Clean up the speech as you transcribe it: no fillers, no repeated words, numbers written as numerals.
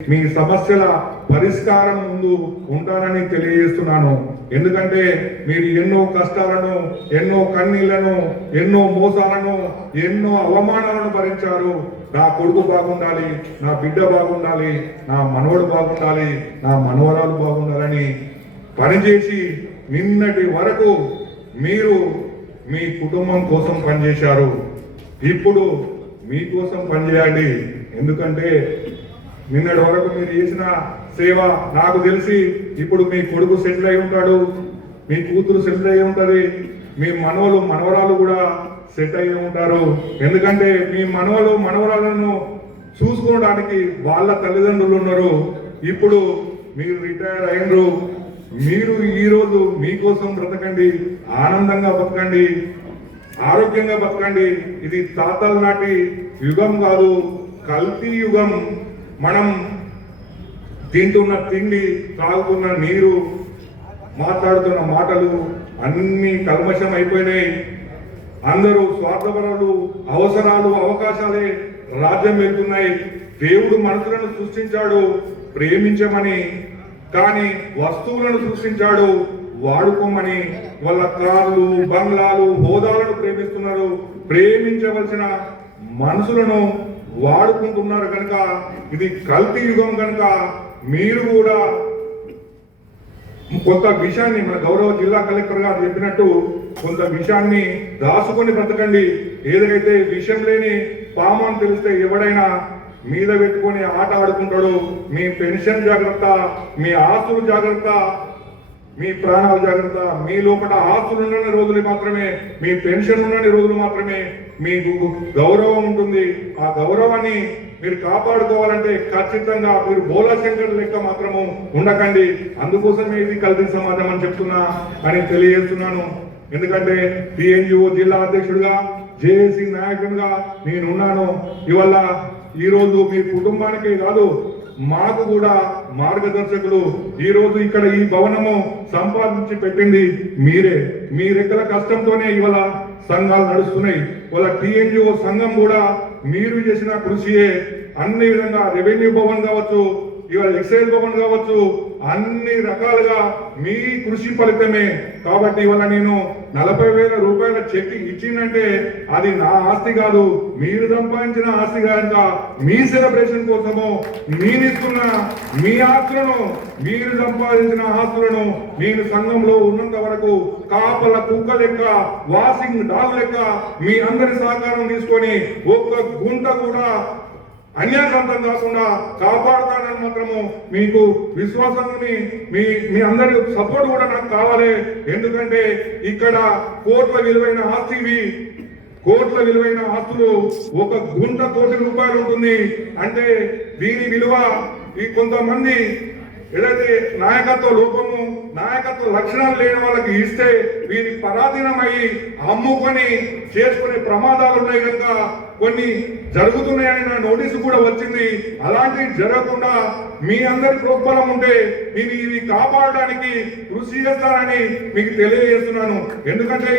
మీ సమస్యల పరిష్కారం ముందు ఉంటానని తెలియజేస్తున్నాను. ఎందుకంటే మీరు ఎన్నో కష్టాలను, ఎన్నో కన్నీళ్లను, ఎన్నో మోసాలను, ఎన్నో అవమానాలను భరించారు. నా కొడుకు బాగుండాలి, నా బిడ్డ బాగుండాలి, నా మనవడు బాగుండాలి, నా మనవరాలు బాగుండాలని పనిచేసి నిన్నటి వరకు మీరు మీ కుటుంబం కోసం పనిచేశారు. ఇప్పుడు మీకోసం పనిచేయండి. ఎందుకంటే నిన్నటి వరకు మీరు చేసిన సేవ నాకు తెలిసి ఇప్పుడు మీ కొడుకు సెటిల్ అయి ఉంటాడు, మీ కూతురు సెటిల్ అయి ఉంటుంది, మీ మనవలు మనవరాలు కూడా సెట్ అయి ఉంటారు. ఎందుకంటే మీ మనవలు మనవరాలను చూసుకోవడానికి వాళ్ళ తల్లిదండ్రులు ఉన్నారు. ఇప్పుడు మీరు రిటైర్ అయినరు. మీరు ఈరోజు మీకోసం బ్రతకండి, ఆనందంగా బతకండి, ఆరోగ్యంగా బతకండి. ఇది తాతల నాటి యుగం కాదు, కల్తీ యుగం. మనం తింటున్న తిండి, తాగుతున్న నీరు, మాట్లాడుతున్న మాటలు అన్ని కల్మషం అయిపోయినాయి. అందరూ స్వార్థపరులు, అవసరాలు, అవకాశాలే రాజ్యం వెళ్తున్నాయి. దేవుడు మనుషులను సృష్టించాడు ప్రేమించమని, కానీ వస్తువులను సృష్టించాడు వాడుకోమని. వాళ్ళ కార్లు, బంగ్లాలు, హోదాలను ప్రేమిస్తున్నారు. ప్రేమించవలసిన మనుషులను వాడుకుంటున్నారు. కనుక ఇది కల్తీ యుగం. కనుక మీరు కూడా కొంత విషయాన్ని, మన గౌరవ జిల్లా కలెక్టర్ గారు చెప్పినట్టు కొంత విషయాన్ని దాచుకొని బ్రతకండి. ఏదైతే విషయం లేని పాము అని తెలిస్తే ఎవడైనా మీద పెట్టుకొని ఆట ఆడుకుంటాడు. మీ పెన్షన్ జాగ్రత్త, మీ ఆస్తులు జాగ్రత్త, మీ ప్రాణాలు జాగ్రత్త. మీ లోపల ఆస్తులు ఉన్న రోజులు మాత్రమే, మీ పెన్షన్ ఉన్న రోజులు మాత్రమే మీకు గౌరవం ఉంటుంది. ఆ గౌరవాన్ని మీరు కాపాడుకోవాలంటే ఖచ్చితంగా మీరు బోలాశంకర్ లెక్క మాత్రము ఉండకండి. అందుకోసమే ఇది కల్తీ సమాజం అని చెప్తున్నా అని తెలియజేస్తున్నాను. ఎందుకంటే టీఎన్జిఓ జిల్లా అధ్యక్షుడిగా, జేఏసీ నాయకుడిగా నేనున్నాను. ఇవాళ ఈరోజు మీ కుటుంబానికే కాదు, మాకు కూడా మార్గదర్శకులు. ఈ రోజు ఇక్కడ ఈ భవనము సంపాదించి పెట్టింది మీరే. మీ రెక్కల కష్టంతోనే ఇవాళ సంఘాలు నడుస్తున్నాయి. ఇవాళ టీఎన్జిఓ సంఘం కూడా మీరు చేసిన కృషియే. అన్ని విధంగా రెవెన్యూ భవన్ కావచ్చు, ఇవాళ ఎక్సైజ్ భవన్ కావచ్చు, అన్ని రకాలుగా మీ కృషి ఫలితమే. కాబట్టి ఇవాళ నేను 40,000 రూపాయల చెక్ ఇచ్చిందంటే అది నా ఆస్తి కాదు, మీరు సంపాదించిన ఆస్తి కనుక మీ సెలబ్రేషన్ కోసము నేనిస్తున్న మీ ఆస్తులను, మీరు సంపాదించిన ఆస్తులను నేను సంఘంలో ఉన్నంత వరకు కాపల కుక్క లెక్క, వాషింగ్ డాగ్ లెక్క మీ అందరి సహకారం తీసుకొని ఒక్క గుంట కూడా అన్యాసంతం కాకుండా కాపాడుతానని మాత్రము మీకు విశ్వాసాన్ని, మీ అందరి సపోర్ట్ కూడా నాకు కావాలి. ఎందుకంటే ఇక్కడ కోట్ల విలువైన ఆస్తివి, కోట్ల విలువైన ఆస్తులు. ఒక గుంట ₹1,00,00,000 ఉంటుంది అంటే దీని విలువ ఈ కొంతమంది ఏదైతే నాయకత్వ లోపము, నాయకత్వ లక్షణాలు లేని వాళ్ళకి ఇస్తే వీరి పరాధీనమై అమ్ముకొని చేసుకునే ప్రమాదాలు ఉన్నాయి. కనుక కొన్ని జరుగుతున్నాయని నా నోటీసు కూడా వచ్చింది. అలాంటివి జరగకుండా మీ అందరి ప్రోత్బలం ఉంటే నేను ఇవి కాపాడడానికి కృషి చేస్తానని మీకు తెలియజేస్తున్నాను. ఎందుకంటే